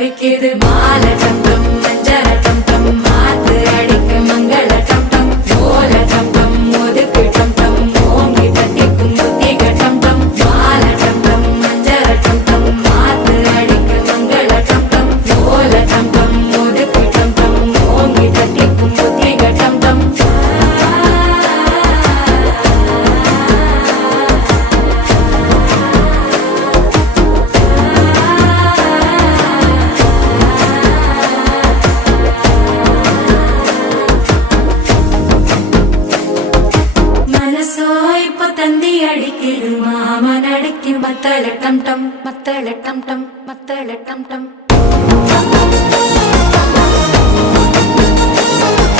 தவிக்குது மால டம் டம் மஞ்சள டம் டம் மாத்து அடிக்க மங்கள டம் டம் ஓல டம் டம் ஒதுக்கு டம் டம் ஓங்கி தட்டிக்கும் புத்திக டம் டம் மால டம் டம் மஞ்சள டம் டம் மாத்து அடிக்க மங்கள டம் டம் ஓல டம் டம் ஒதுக்கு டம் டம் ஓங்கி தட்டிக்கும் புத்திக டம் டம் தந்தி அடிக்கிது மாமன் அடிக்கு மத்தள டம் டம் மத்தள டம் டம் மத்தள டம் டம்